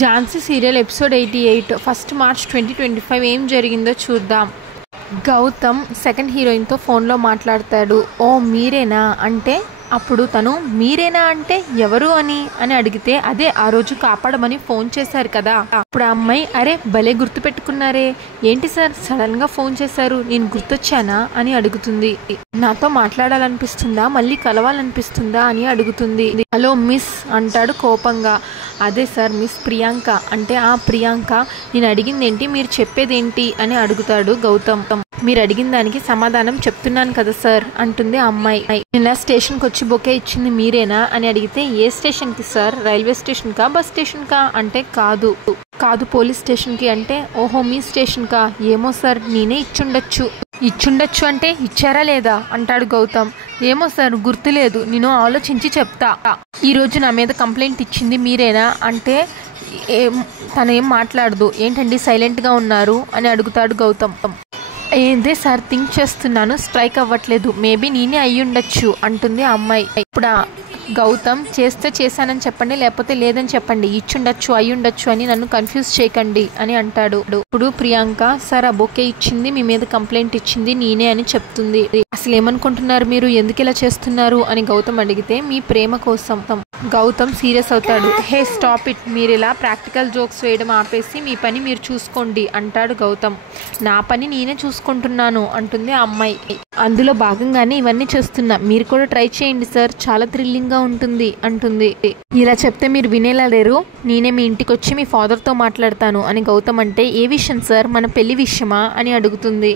Jhansi serial episode 88 1 March 2025 ఏం జరిగిందో చూద్దాం. గౌతమ్ సెకండ్ హీరోయిన్తో ఫోన్లో మాట్లాడతాడు. ఓ మీరేనా అంటే అప్పుడు తను మీరేనా అంటే ఎవరు అని అడిగితే అదే ఆ రోజు కాపాడమని ఫోన్ చేశారు కదా. అప్పుడు ఆ అమ్మాయి అరే భలే గుర్తుపెట్టుకున్నారే, ఏంటి సార్ సడన్గా ఫోన్ చేశారు, నేను గుర్తొచ్చానా అని అడుగుతుంది. నాతో మాట్లాడాలనిపిస్తుందా, మళ్ళీ కలవాలనిపిస్తుందా అని అడుగుతుంది. హలో మిస్ అంటాడు కోపంగా. అదే సార్ మిస్ ప్రియాంక అంటే ఆ ప్రియాంక, నేను అడిగింది ఏంటి మీరు చెప్పేదేంటి అని అడుగుతాడు గౌతమ్. మీరు అడిగిన దానికి సమాధానం చెప్తున్నాను కదా సార్ అంటుంది ఆ అమ్మాయి. నిన్న స్టేషన్కి వచ్చి బొకే ఇచ్చింది మీరేనా అని అడిగితే ఏ స్టేషన్కి సార్, రైల్వే స్టేషన్కా బస్ స్టేషన్కా అంటే కాదు పోలీస్ స్టేషన్కి అంటే ఓహో మీ స్టేషన్కా, ఏమో సార్ నేనే ఇచ్చుండొచ్చు అంటే ఇచ్చారా లేదా అంటాడు గౌతమ్. ఏమో సార్ గుర్తులేదు, నేను ఆలోచించి చెప్తా. ఈరోజు నా మీద కంప్లైంట్ ఇచ్చింది మీరేనా అంటే తను ఏం మాట్లాడదు. ఏంటండి సైలెంట్గా ఉన్నారు అని అడుగుతాడు గౌతమ్. ఏందే సార్ థింక్ చేస్తున్నాను, స్ట్రైక్ అవ్వట్లేదు, మేబీ నేనే అయ్యుండొచ్చు అంటుంది ఆ అమ్మాయి. ఇప్పుడు గౌతమ్ చేస్తే చేశానని చెప్పండి, లేకపోతే లేదని చెప్పండి, ఇచ్చుండొచ్చు అయ్యుండొచ్చు అని నన్ను కన్ఫ్యూజ్ చేయకండి అని అంటాడు. ఇప్పుడు ప్రియాంక సార్ ఆ బొకే ఇచ్చింది, మీ మీద కంప్లైంట్ ఇచ్చింది నేనే అని చెప్తుంది. అసలు ఏమనుకుంటున్నారు మీరు, ఎందుకు ఇలా చేస్తున్నారు అని గౌతమ్ అడిగితే మీ ప్రేమ కోసం. గౌతమ్ సీరియస్ అవుతాడు. హే స్టాప్ ఇట్, మీరు ఇలా ప్రాక్టికల్ జోక్స్ వేయడం ఆపేసి మీ పని మీరు చూసుకోండి అంటాడు గౌతమ్. నా పని నేనే చూసుకుంటున్నాను అంటుంది ఆ అమ్మాయి. అందులో భాగంగానే ఇవన్నీ చేస్తున్నా, మీరు కూడా ట్రై చేయండి సార్, చాలా థ్రిల్లింగ్గా ఉంటుంది అంటుంది. ఇలా చెప్తే మీరు వినేలా లేరు, నేనే మీ ఇంటికి వచ్చి మీ ఫాదర్తో మాట్లాడతాను అని గౌతమ్ అంటే ఏ విషయం సార్, మన పెళ్లి విషయమా అని అడుగుతుంది.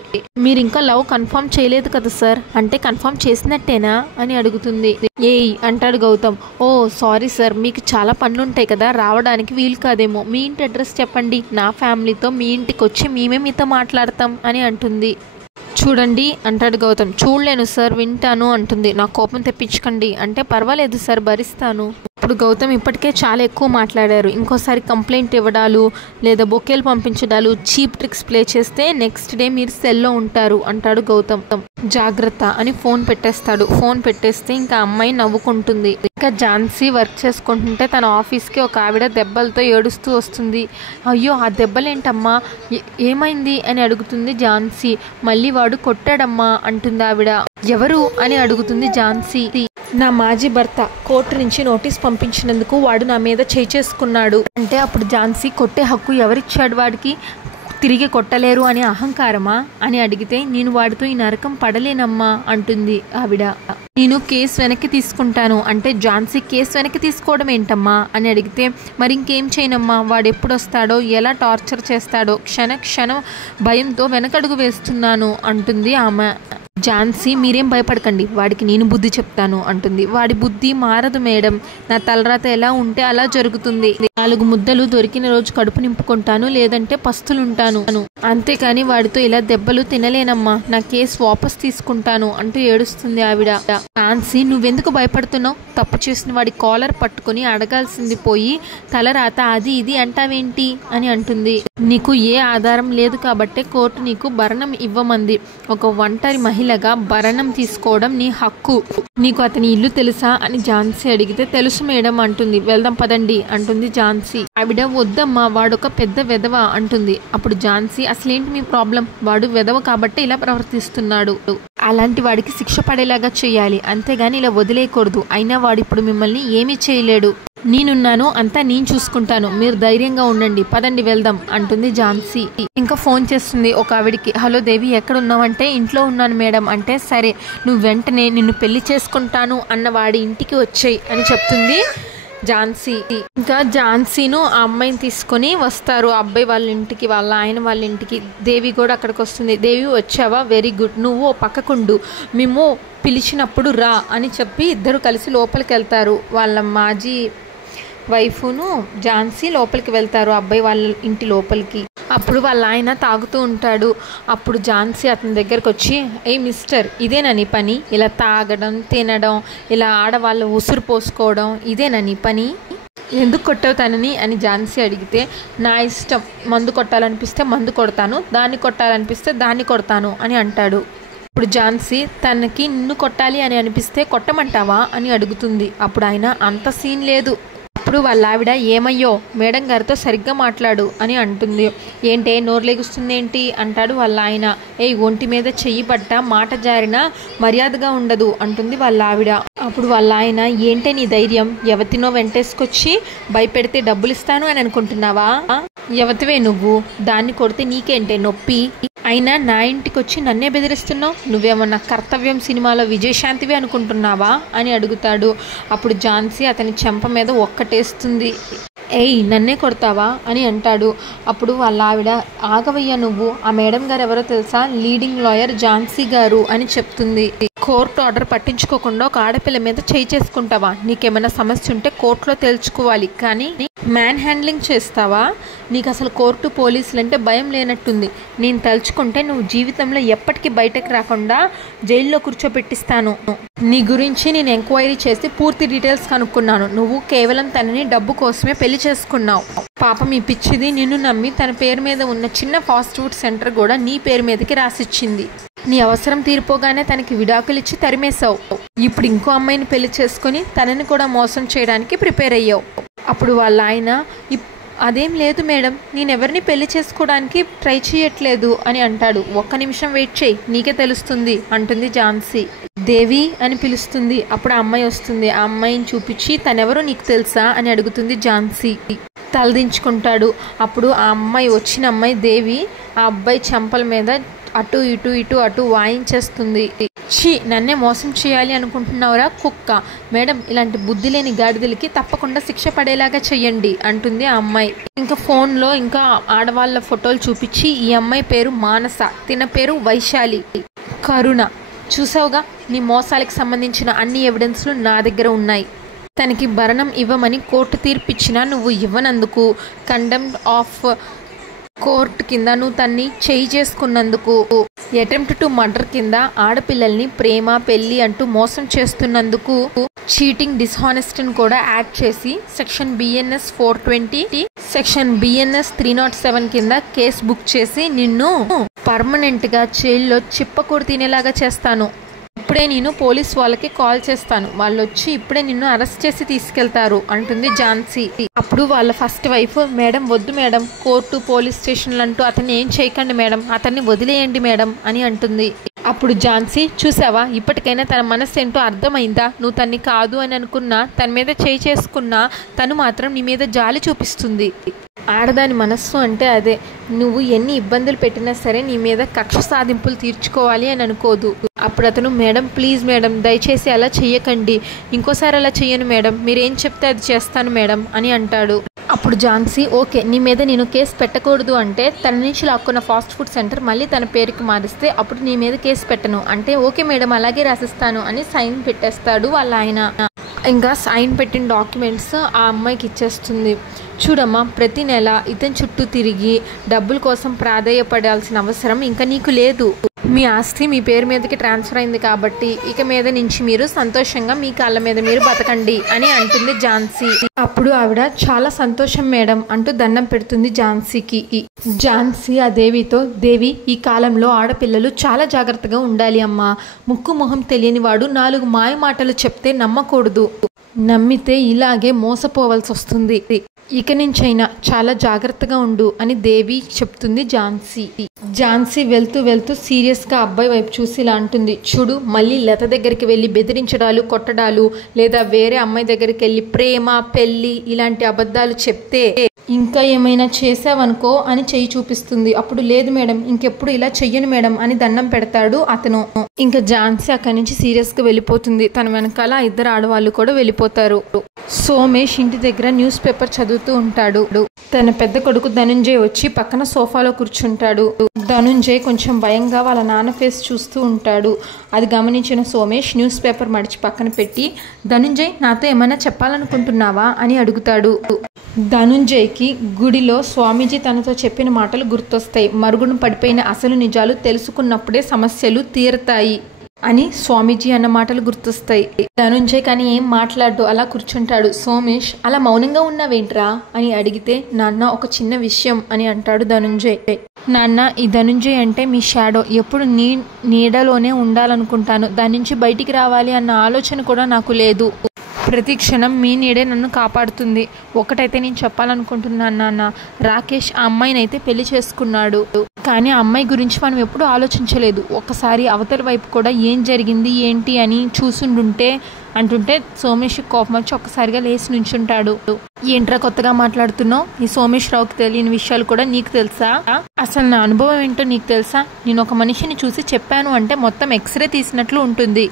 మీరు ఇంకా లవ్ కన్ఫర్మ్ చేయలేదు కదా సార్ అంటే కన్ఫర్మ్ చేసినట్టేనా అని అడుగుతుంది. ఏయ్ అంటాడు గౌతమ్. ఓ సారీ సార్, మీకు చాలా పనులుంటాయి కదా, రావడానికి వీలు కాదేమో, మీ ఇంటి అడ్రస్ చెప్పండి, నా ఫ్యామిలీతో మీ ఇంటికి వచ్చి మేమే మీతో మాట్లాడతాం అని అంటుంది. చూడండి అంటాడు గౌతమ్. చూడలేను సార్, వింటాను అంటుంది. నా కోపం తెప్పించకండి అంటే పర్వాలేదు సార్ భరిస్తాను. ఇప్పుడు గౌతమ్ ఇప్పటికే చాలా ఎక్కువ మాట్లాడారు, ఇంకోసారి కంప్లైంట్ ఇవ్వడాలు లేదా బొకేలు పంపించడాలు, చీప్ ట్రిక్స్ ప్లే చేస్తే నెక్స్ట్ డే మీరు సెల్లో ఉంటారు అంటాడు గౌతమ్. జాగ్రత్త అని ఫోన్ పెట్టేస్తాడు. ఫోన్ పెట్టేస్తే ఇంకా అమ్మాయి నవ్వుకుంటుంది. ఇంకా ఝాన్సీ వర్క్ చేసుకుంటుంటే తన ఆఫీస్కి ఒక ఆవిడ దెబ్బలతో ఏడుస్తూ వస్తుంది. అయ్యో ఆ దెబ్బలేంటమ్మా, ఏమైంది అని అడుగుతుంది ఝాన్సీ. మళ్ళీ వాడు కొట్టాడమ్మా అంటుంది ఆవిడ. ఎవరు అని అడుగుతుంది ఝాన్సీ. నా మాజీ భర్త కోర్టు నుంచి నోటీస్ పంపించినందుకు వాడు నా మీద చేసుకున్నాడు అంటే అప్పుడు ఝాన్సీ కొట్టే హక్కు ఎవరిచ్చాడు వాడికి, తిరిగి కొట్టలేరు అని అహంకారమా అని అడిగితే నేను వాడితో ఈ నరకం పడలేనమ్మా అంటుంది ఆవిడ. నేను కేసు వెనక్కి తీసుకుంటాను అంటే ఝాన్సీ కేసు వెనక్కి తీసుకోవడం ఏంటమ్మా అని అడిగితే మరి ఇంకేం చేయనమ్మా, వాడు ఎప్పుడు వస్తాడో ఎలా టార్చర్ చేస్తాడో క్షణం భయంతో వెనకడుగు వేస్తున్నాను అంటుంది ఆమె. ఝాన్సీ మీరేం భయపడకండి, వాడికి నేను బుద్ధి చెప్తాను అంటుంది. వాడి బుద్ధి మారదు మేడం, నా తలరాత ఎలా ఉంటే అలా జరుగుతుంది. 4 ముద్దలు దొరికిన రోజు కడుపు నింపుకుంటాను, లేదంటే పస్తులుంటాను, అంతేకాని వాడితో ఇలా దెబ్బలు తినలేనమ్మా, నా కేసు వాపస్ తీసుకుంటాను అంటూ ఏడుస్తుంది ఆవిడ. ఝాన్సీ నువ్వెందుకు భయపడుతున్నావు, తప్పు చేసిన వాడి కాలర్ పట్టుకుని అడగాల్సింది పోయి తలరాత అది ఇది అంటావేంటి అని అంటుంది. నీకు ఏ ఆధారం లేదు కాబట్టే కోర్టు నీకు భరణం ఇవ్వమంది, ఒక ఒంటరి మహిళగా భరణం తీసుకోవడం నీ హక్కు, నీకు అతని ఇల్లు తెలుసా అని ఝాన్సీ అడిగితే తెలుసు మేడం అంటుంది. వెళ్దాం పదండి అంటుంది ఝాన్సీ. ఆవిడ వద్దమ్మా వాడొక పెద్ద వెధవ అంటుంది. అప్పుడు ఝాన్సీ అసలేంటి మీ ప్రాబ్లం, వాడు వెధవ కాబట్టి ఇలా ప్రవర్తిస్తున్నాడు, అలాంటి వాడికి శిక్ష పడేలాగా చేయాలి, అంతేగాని ఇలా వదిలేయకూడదు, అయినా వాడు ఇప్పుడు మిమ్మల్ని ఏమీ చేయలేడు, నేనున్నాను అంతా నేను చూసుకుంటాను, మీరు ధైర్యంగా ఉండండి, పదండి వెళ్దాం అంటుంది ఝాన్సీ. ఇంకా ఫోన్ చేస్తుంది ఒక ఆవిడికి. హలో దేవి ఎక్కడ ఉన్నావంటే ఇంట్లో ఉన్నాను మేడం అంటే సరే నువ్వు వెంటనే నిన్ను పెళ్లి చేసుకుంటాను అన్న వాడి ఇంటికి వచ్చేయి అని చెప్తుంది ఝాన్సీ. ఇంకా ఝాన్సీను ఆ అమ్మాయిని తీసుకొని వస్తారు అబ్బాయి వాళ్ళ ఇంటికి, వాళ్ళ ఆయన వాళ్ళ ఇంటికి. దేవి కూడా అక్కడికి వస్తుంది. దేవి వచ్చావా, వెరీ గుడ్, నువ్వు పక్కకుండు, మేము పిలిచినప్పుడు రా అని చెప్పి ఇద్దరు కలిసి లోపలికి వెళ్తారు. వాళ్ళ మాజీ వైఫ్ను ఝాన్సీ లోపలికి వెళ్తారు అబ్బాయి వాళ్ళ ఇంటి లోపలికి. అప్పుడు వాళ్ళ ఆయన తాగుతూ ఉంటాడు. అప్పుడు ఝాన్సీ అతని దగ్గరకు వచ్చి ఏ మిస్టర్ ఇదేనా నీ పని, ఇలా తాగడం తినడం, ఇలా ఆడవాళ్ళు ఉసురు పోసుకోవడం ఇదేనా నీ పని, ఎందుకు కొట్టావు తనని అని ఝాన్సీ అడిగితే నా ఇష్టం, మందు కొట్టాలనిపిస్తే మందు కొడతాను, దాన్ని కొట్టాలనిపిస్తే దాన్ని కొడతాను అని అంటాడు. ఇప్పుడు ఝాన్సీ తనకి నిన్ను కొట్టాలి అని అనిపిస్తే కొట్టమంటావా అని అడుగుతుంది. అప్పుడు ఆయన అంత సీన్ లేదు, అప్పుడు వాళ్ళ ఆవిడ ఏమయ్యో మేడం గారితో సరిగ్గా మాట్లాడు అని అంటుంది. ఏంటే నోరులేగుస్తుంది ఏంటి అంటాడు వాళ్ళ ఆయన. ఒంటి మీద చెయ్యి పట్ట మాట జారినా మర్యాదగా ఉండదు అంటుంది వాళ్ళ ఆవిడ. అప్పుడు వాళ్ళ ఆయన ఏంటే నీ ధైర్యం, ఎవతినో వెంటేసుకొచ్చి భయపెడితే డబ్బులు ఇస్తాను అని అనుకుంటున్నావా? ఎవతివే నువ్వు, దాన్ని కొడితే నీకేంటే నొప్పి, అయినా నా ఇంటికి వచ్చి నన్నే బెదిరిస్తున్నావు, నువ్వేమన్నా కర్తవ్యం సినిమాలో విజయశాంతివి అనుకుంటున్నావా అని అడుగుతాడు. అప్పుడు ఝాన్సీ అతని చెంప మీద ఒక్కటేస్తుంది. నన్నే కొడతావా అని అంటాడు. అప్పుడు వాళ్ళ ఆవిడ ఆగవయ్యా నువ్వు, ఆ మేడం గారు ఎవరో తెలుసా, లీడింగ్ లాయర్ ఝాన్సీ గారు అని చెప్తుంది. కోర్టు ఆర్డర్ పట్టించుకోకుండా ఒక ఆడపిల్ల మీద చేయి చేసుకుంటావా? నీకేమైనా సమస్య ఉంటే కోర్టులో తేల్చుకోవాలి, కానీ మ్యాన్ హ్యాండ్లింగ్ చేస్తావా? నీకు అసలు కోర్టు పోలీసులు అంటే భయం లేనట్టుంది. నేను తలుచుకుంటే నువ్వు జీవితంలో ఎప్పటికీ బయటకు రాకుండా జైల్లో కూర్చోపెట్టిస్తాను. నీ గురించి నేను ఎంక్వైరీ చేసి పూర్తి డీటెయిల్స్ కనుక్కున్నాను. నువ్వు కేవలం తనని డబ్బు కోసమే పెళ్లి చేసుకున్నావు. పాపం ఈ పిచ్చిది నిన్ను నమ్మి తన పేరు మీద ఉన్న చిన్న ఫాస్ట్ ఫుడ్ సెంటర్ కూడా నీ పేరు మీదకి రాసిచ్చింది. నీ అవసరం తీరిపోగానే తనకి విడాకులు ఇచ్చి తరిమేశావు. ఇప్పుడు ఇంకో అమ్మాయిని పెళ్లి చేసుకుని తనని కూడా మోసం చేయడానికి ప్రిపేర్ అయ్యావు. అప్పుడు వాళ్ళ ఆయన అదేం లేదు మేడం, నేనెవరిని పెళ్లి చేసుకోవడానికి ట్రై చేయట్లేదు అని అంటాడు. ఒక్క నిమిషం వెయిట్ చేయి, నీకే తెలుస్తుంది అంటుంది ఝాన్సీ. దేవి అని పిలుస్తుంది. అప్పుడు ఆ అమ్మాయి వస్తుంది. ఆ అమ్మాయిని చూపించి తనెవరో నీకు తెలుసా అని అడుగుతుంది ఝాన్సీ. తలదించుకుంటాడు. అప్పుడు ఆ అమ్మాయి వచ్చిన అమ్మాయి దేవి ఆ అబ్బాయి చెంపల మీద అటు ఇటు ఇటు అటు వాయించేస్తుంది. నన్నే మోసం చేయాలి అనుకుంటున్నావురా కుక్క, మేడం ఇలాంటి బుద్ధి లేని గాడిదలకి తప్పకుండా శిక్ష పడేలాగా చెయ్యండి అంటుంది ఆ అమ్మాయి. ఇంకా ఫోన్లో ఇంకా ఆడవాళ్ళ ఫోటోలు చూపించి ఈ అమ్మాయి పేరు మానస, తిన పేరు వైశాలి, కరుణ, చూసావుగా నీ మోసాలకు సంబంధించిన అన్ని ఎవిడెన్స్లు నా దగ్గర ఉన్నాయి. తనకి భరణం ఇవ్వమని కోర్టు తీర్పిచ్చినా నువ్వు ఇవ్వనందుకు, కండెమ్డ్ ఆఫ్ కోర్టు కింద నువ్వు తన్ని చేయి చేసుకున్నందుకు, అటెంప్ట్ టు మర్డర్ కింద ఆడపిల్లల్ని ప్రేమ పెళ్లి అంటూ మోసం చేస్తున్నందుకు, చీటింగ్ డిస్హానెస్ట్ని కూడా యాడ్ చేసి సెక్షన్ BNS 420 సెక్షన్ BNS 307 కింద కేసు బుక్ చేసి నిన్ను పర్మనెంట్గా జైల్లో చిప్పకూడు తినేలాగా చేస్తాను. ఇప్పుడే నేను పోలీస్ వాళ్ళకి కాల్ చేస్తాను, వాళ్ళు వచ్చి ఇప్పుడే నిన్ను అరెస్ట్ చేసి తీసుకెళ్తారు అంటుంది ఝాన్సీ. అప్పుడు వాళ్ళ ఫస్ట్ వైఫ్ మేడం వద్దు మేడం, కోర్టు పోలీస్ స్టేషన్లు అంటూ అతన్ని ఏం చేయకండి మేడం, అతన్ని వదిలేయండి మేడం అని అంటుంది. అప్పుడు ఝాన్సీ చూసావా, ఇప్పటికైనా తన మనసు ఏంటో అర్థమైందా, నువ్వు తన్ని కాదు అని అనుకున్నా, తన మీద చేయి చేసుకున్నా తను మాత్రం నీ మీద జాలి చూపిస్తుంది. ఆడదాని మనస్సు అంటే అదే, నువ్వు ఎన్ని ఇబ్బందులు పెట్టినా సరే నీ మీద కక్ష సాధింపులు తీర్చుకోవాలి అని అనుకోదు. అప్పుడు అతను మేడం ప్లీజ్ మేడం దయచేసి అలా చెయ్యకండి, ఇంకోసారి అలా చెయ్యను మేడం, మీరేం చెప్తే అది చేస్తాను మేడం అని అంటాడు. అప్పుడు ఝాన్సీ ఓకే నీ మీద నేను కేసు పెట్టకూడదు అంటే తన నుంచి లాక్కున్న ఫాస్ట్ ఫుడ్ సెంటర్ మళ్ళీ తన పేరుకి మారిస్తే అప్పుడు నీ మీద కేసు పెట్టను అంటే ఓకే మేడం అలాగే రాసిస్తాను అని సైన్ పెట్టేస్తాడు వాళ్ళ ఆయన. ఇంకా సైన్ పెట్టిన డాక్యుమెంట్స్ ఆ అమ్మాయికి ఇచ్చేస్తుంది. చూడమ్మా, ప్రతి నెల ఇతని చుట్టూ తిరిగి డబ్బుల కోసం ప్రాధేయపడాల్సిన అవసరం ఇంకా నీకు లేదు. మీ ఆస్తి మీ పేరు మీదకి ట్రాన్స్ఫర్ అయింది కాబట్టి ఇక మీద నుంచి మీరు సంతోషంగా మీ కాళ్ళ మీద మీరు బతకండి అని అంటుంది ఝాన్సీ. అప్పుడు ఆవిడ చాలా సంతోషం మేడం అంటూ దండం పెడుతుంది ఝాన్సీకి. ఝాన్సీ ఆ దేవితో దేవి ఈ కాలంలో ఆడపిల్లలు చాలా జాగ్రత్తగా ఉండాలి అమ్మా, ముక్కు మొహం తెలియని వాడు 4 మాయ మాటలు చెప్తే నమ్మకూడదు, నమ్మితే ఇలాగే మోసపోవాల్సి వస్తుంది, ఇక నుంచైనా చాలా జాగ్రత్తగా ఉండు అని దేవి చెప్తుంది ఝాన్సీ. ఝాన్సీ వెళ్తూ వెళ్తూ సీరియస్గా అబ్బాయి వైపు చూసి ఇలా అంటుంది, చూడు మళ్ళీ లత దగ్గరికి వెళ్ళి బెదిరించడాలు కొట్టడాలు లేదా వేరే అమ్మాయి దగ్గరికి వెళ్ళి ప్రేమ పెళ్ళి ఇలాంటి అబద్ధాలు చెప్తే ఇంకా ఏమైనా చేసావనుకో అని చెయ్యి చూపిస్తుంది. అప్పుడు లేదు మేడం ఇంకెప్పుడు ఇలా చెయ్యను మేడం అని దండం పెడతాడు అతను. ఇంకా ఝాన్సీ అక్కడి నుంచి సీరియస్గా వెళ్ళిపోతుంది. తన వెనకాల 2 ఆడవాళ్ళు కూడా వెళ్ళిపోతారు. సోమేష్ ఇంటి దగ్గర న్యూస్ పేపర్ చదువుతూ ఉంటాడు. తన పెద్ద కొడుకు ధనుంజయ్ వచ్చి పక్కన సోఫాలో కూర్చుంటాడు. ధనుంజయ్ కొంచెం భయంగా వాళ్ళ నాన్న ఫేస్ చూస్తూ ఉంటాడు. అది గమనించిన సోమేష్ న్యూస్ పేపర్ మడిచి పక్కన పెట్టి ధనుంజయ్ నాతో ఏమైనా చెప్పాలనుకుంటున్నావా అని అడుగుతాడు. ధనుంజయ్కి గుడిలో స్వామీజీ తనతో చెప్పిన మాటలు గుర్తొస్తాయి. మరుగున పడిపోయిన అసలు నిజాలు తెలుసుకున్నప్పుడే సమస్యలు తీరతాయి అని స్వామీజీ అన్న మాటలు గుర్తొస్తాయి. ధనుంజయ్ కానీ ఏం మాట్లాడు అలా కూర్చుంటాడు. సోమేష్ అలా మౌనంగా ఉన్నావేంట్రా అని అడిగితే నాన్న ఒక చిన్న విషయం అని అంటాడు ధనుంజయ్. నాన్న ఈ ధనుంజయ్ అంటే మీ షాడో, ఎప్పుడు నీడలోనే ఉండాలనుకుంటాను, దాని నుంచి బయటికి రావాలి అన్న ఆలోచన కూడా నాకు లేదు. ప్రతి క్షణం మీ నీడే నన్ను కాపాడుతుంది. ఒకటైతే నేను చెప్పాలనుకుంటున్నాను నాన్న, రాకేష్ ఆ అమ్మాయిని అయితే పెళ్లి చేసుకున్నాడు, కానీ ఆ అమ్మాయి గురించి మనం ఎప్పుడూ ఆలోచించలేదు. ఒకసారి అవతల వైపు కూడా ఏం జరిగింది ఏంటి అని చూసుండుంటే అంటుంటే సోమేష్ కోపం వచ్చి ఒక్కసారిగా లేచి నుంచుంటాడు. ఏంట్రా కొత్తగా మాట్లాడుతున్నావు? ఈ సోమేష్ రావుకి తెలియని విషయాలు కూడా నీకు తెలుసా? అసలు నా అనుభవం ఏంటో నీకు తెలుసా? నేను ఒక మనిషిని చూసి చెప్పాను అంటే మొత్తం ఎక్స్రే తీసినట్లు ఉంటుంది.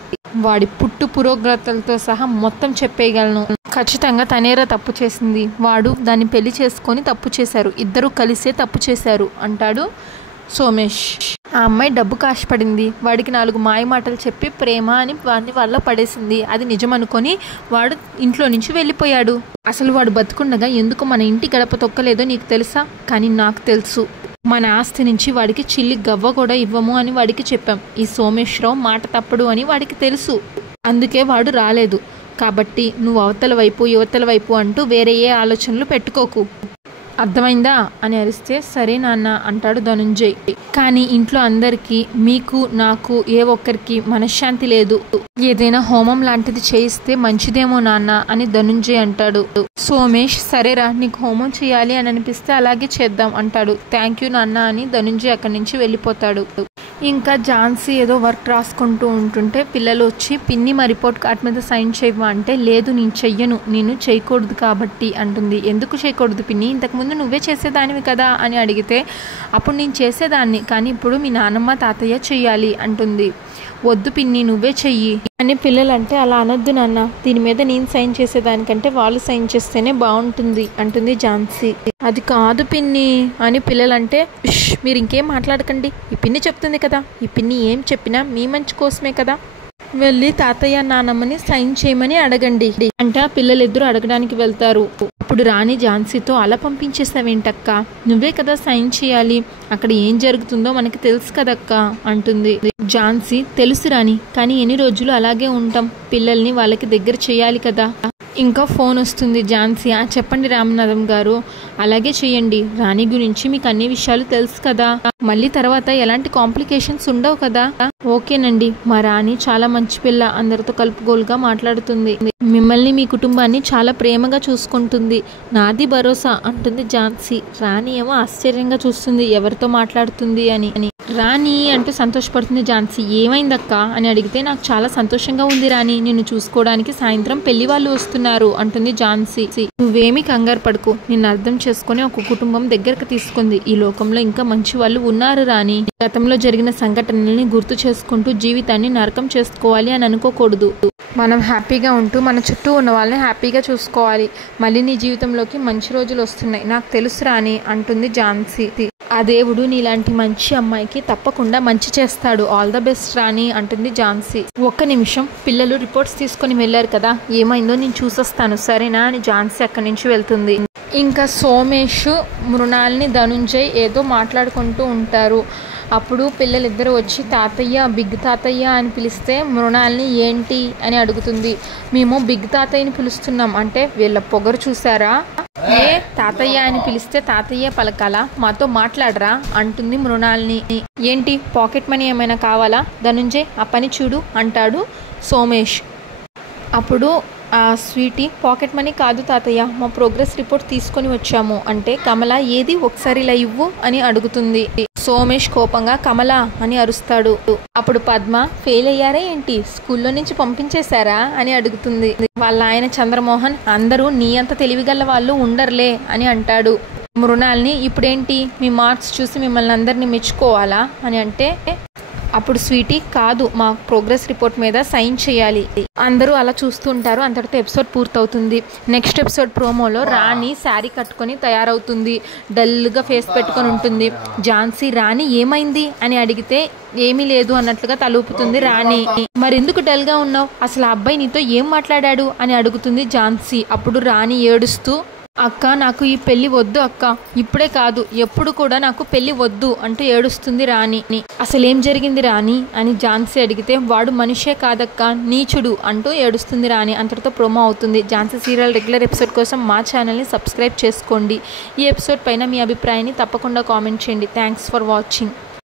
వాడి పుట్టు పురోగ్రతలతో సహా మొత్తం చెప్పేయగలను. ఖచ్చితంగా తనేరా తప్పు చేసింది. వాడు దాన్ని పెళ్లి చేసుకొని తప్పు చేశారు, ఇద్దరు కలిసే తప్పు చేశారు అంటాడు సోమేష్. ఆ అమ్మాయి డబ్బు కాశపడింది, వాడికి 4 మాయ మాటలు చెప్పి ప్రేమ అని వాడిని వాళ్ళ పడేసింది. అది నిజమనుకొని వాడు ఇంట్లో నుంచి వెళ్ళిపోయాడు. అసలు వాడు బతుకుండగా ఎందుకు మన ఇంటి గడప తొక్కలేదో నీకు తెలుసా? కానీ నాకు తెలుసు. మన ఆస్తి నుంచి వాడికి చిల్లి గవ్వ కూడా ఇవ్వము అని వాడికి చెప్పాం. ఈ సోమేశ్వరరావు మాట తప్పడు అని వాడికి తెలుసు, అందుకే వాడు రాలేదు. కాబట్టి నువ్వు అవతల వైపు యువతల వైపు అంటూ వేరే ఏ ఆలోచనలు పెట్టుకోకు, అర్థమైందా అని అరిస్తే సరే నాన్న అంటాడు ధనుంజయ్. కానీ ఇంట్లో అందరికీ, మీకు నాకు ఏ ఒక్కరికి మనశ్శాంతి లేదు. ఏదైనా హోమం లాంటిది చేయిస్తే మంచిదేమో నాన్న అని ధనుంజయ్ అంటాడు. సోమేష్ సరేరా, నీకు హోమం చేయాలి అని అనిపిస్తే అలాగే చేద్దాం అంటాడు. థ్యాంక్ యూ నాన్న అని ధనుంజయ్ అక్కడి నుంచి వెళ్ళిపోతాడు. ఇంకా ఝాన్సీ ఏదో వర్క్ రాసుకుంటూ ఉంటుంటే పిల్లలు వచ్చి పిన్ని మా రిపోర్ట్ కార్డ్ మీద సైన్ చేయవా అంటే లేదు నేను చెయ్యను, నేను చేయకూడదు కాబట్టి అంటుంది. ఎందుకు చేయకూడదు పిన్ని? ఇంతకుముందు నువ్వే చేసేదానివి కదా అని అడిగితే అప్పుడు నేను చేసేదాన్ని, కానీ ఇప్పుడు మీ నాన్నమ్మ తాతయ్య చెయ్యాలి అంటుంది. వద్దు పిన్ని నువ్వే చెయ్యి అని పిల్లలంటే అలా అనొద్దు నాన్న, దీని మీద నేను సైన్ చేసేదానికంటే వాళ్ళు సైన్ చేస్తేనే బాగుంటుంది అంటుంది ఝాన్సీ. అది కాదు పిన్ని అని పిల్లలంటే మీరు ఇంకేం మాట్లాడకండి, ఈ పిన్ని చెప్తుంది కదా, ఈ పిన్ని ఏం చెప్పినా మీ మంచి కోసమే కదా, వెళ్ళి తాతయ్య నానమ్మని సైన్ చేయమని అడగండి అంటే ఆ పిల్లలిద్దరూ అడగడానికి వెళ్తారు. అప్పుడు రాణి ఝాన్సీతో అలా పంపించేసావేంటక్క, నువ్వే కదా సైన్ చేయాలి, అక్కడ ఏం జరుగుతుందో మనకి తెలుసు కదక్క అంటుంది. ఝాన్సీ తెలుసు రాణి, కానీ ఎన్ని రోజులు అలాగే ఉంటాం, పిల్లల్ని వాళ్ళకి దగ్గర చేయాలి కదా. ఇంకా ఫోన్ వస్తుంది. ఝాన్సీ చెప్పండి రామనాథం గారు, అలాగే చెయ్యండి, రాణి గురించి మీకు అన్ని విషయాలు తెలుసు కదా, మళ్ళీ తర్వాత ఎలాంటి కాంప్లికేషన్స్ ఉండవు కదా. ఓకేనండి, మా రాణి చాలా మంచి పిల్ల, అందరితో కలుపుగోలుగా మాట్లాడుతుంది, మిమ్మల్ని మీ కుటుంబాన్ని చాలా ప్రేమగా చూసుకుంటుంది, నాది భరోసా అంటుంది ఝాన్సీ. రాణి ఏమో ఆశ్చర్యంగా చూస్తుంది ఎవరితో మాట్లాడుతుంది అని. రాణి అంటూ సంతోషపడుతుంది ఝాన్సీ. ఏమైందక్క అని అడిగితే నాకు చాలా సంతోషంగా ఉంది రాణి, నిన్ను చూసుకోవడానికి సాయంత్రం పెళ్లి వాళ్ళు వస్తున్నారు అంటుంది ఝాన్సీ. నువ్వేమీ కంగారు పడుకు, నిన్ను అర్థం చేసుకుని ఒక కుటుంబం దగ్గరకు తీసుకుంది, ఈ లోకంలో ఇంకా మంచి వాళ్ళు ఉన్నారు రాణి, గతంలో జరిగిన సంఘటనల్ని గుర్తు చేసుకుంటూ జీవితాన్ని నరకం చేసుకోవాలి అని అనుకోకూడదు, మనం హ్యాపీగా ఉంటూ మన చుట్టూ ఉన్న వాళ్ళని హ్యాపీగా చూసుకోవాలి, మళ్ళీ నీ జీవితంలోకి మంచి రోజులు వస్తున్నాయి నాకు తెలుసు రాణి అంటుంది ఝాన్సీ. ఆ దేవుడు నీలాంటి మంచి అమ్మాయికి తప్పకుండా మంచి చేస్తాడు, ఆల్ ద బెస్ట్ రాణి అంటుంది ఝాన్సీ. ఒక్క నిమిషం, పిల్లలు రిపోర్ట్స్ తీసుకొని వెళ్ళారు కదా, ఏమైందో నేను చూసొస్తాను సరేనా అని ఝాన్సీ అక్కడి నుంచి వెళ్తుంది. ఇంకా సోమేష్ మృణాల్ని ధనుంజయ్ ఏదో మాట్లాడుకుంటూ ఉంటారు. అప్పుడు పిల్లలిద్దరూ వచ్చి తాతయ్య బిగ్ తాతయ్య అని పిలిస్తే మృణాల్ని ఏంటి అని అడుగుతుంది. మేము బిగ్ తాతయ్యని పిలుస్తున్నాం అంటే వీళ్ళ పొగరు చూసారా, ఏ తాతయ్య అని పిలిస్తే తాతయ్య పలకాలా, మాతో మాట్లాడరా అంటుంది మృణాల్ని. ఏంటి పాకెట్ మనీ ఏమైనా కావాలా ధనుంజయ్, ఆ పని చూడు అంటాడు సోమేష్. అప్పుడు ఆ స్వీటీ పాకెట్ మనీ కాదు తాతయ్య, మా ప్రోగ్రెస్ రిపోర్ట్ తీసుకొని వచ్చాము అంటే కమల ఏది ఒకసారి ఇలా ఇవ్వు అని అడుగుతుంది. సోమేష్ కోపంగా కమల అని అరుస్తాడు. అప్పుడు పద్మ ఫెయిల్ అయ్యారా ఏంటి, స్కూల్లో నుంచి పంపించేశారా అని అడుగుతుంది. వాళ్ళ ఆయన చంద్రమోహన్ అందరూ నీ అంత తెలివిగల వాళ్ళు ఉండర్లే అని అంటాడు. మృణాల్ని ఇప్పుడేంటి మీ మార్క్స్ చూసి మిమ్మల్ని అందరినీ మెచ్చుకోవాలా అని అంటే అప్పుడు స్వీటీ కాదు, మా ప్రోగ్రెస్ రిపోర్ట్ మీద సైన్ చేయాలి. అందరూ అలా చూస్తూ ఉంటారు. అంతటితో ఎపిసోడ్ పూర్తవుతుంది. నెక్స్ట్ ఎపిసోడ్ ప్రోమోలో రాణి శారీ కట్టుకొని తయారవుతుంది, డల్గా ఫేస్ పెట్టుకొని ఉంటుంది. ఝాన్సీ రాణి ఏమైంది అని అడిగితే ఏమీ లేదు అన్నట్లుగా తలూపుతుంది రాణి. మరెందుకు డల్గా ఉన్నావు, అసలు ఆ అబ్బాయి నీతో ఏం మాట్లాడాడు అని అడుగుతుంది ఝాన్సీ. అప్పుడు రాణి ఏడుస్తూ అక్క నాకు ఈ పెళ్లి వద్దు అక్క, ఇప్పుడే కాదు ఎప్పుడు కూడా నాకు పెళ్లి వద్దు అంటూ ఏడుస్తుంది రాణి. అసలేం జరిగింది రాణి అని ఝాన్సీ అడిగితే వాడు మనిషే కాదక్క నీచుడు అంటూ ఏడుస్తుంది రాణి. అంతటితో ప్రోమో అవుతుంది. ఝాన్సీ సీరియల్ రెగ్యులర్ ఎపిసోడ్ కోసం మా ఛానల్ని సబ్స్క్రైబ్ చేసుకోండి. ఈ ఎపిసోడ్ పైన మీ అభిప్రాయాన్ని తప్పకుండా కామెంట్ చేయండి. Thanks for watching.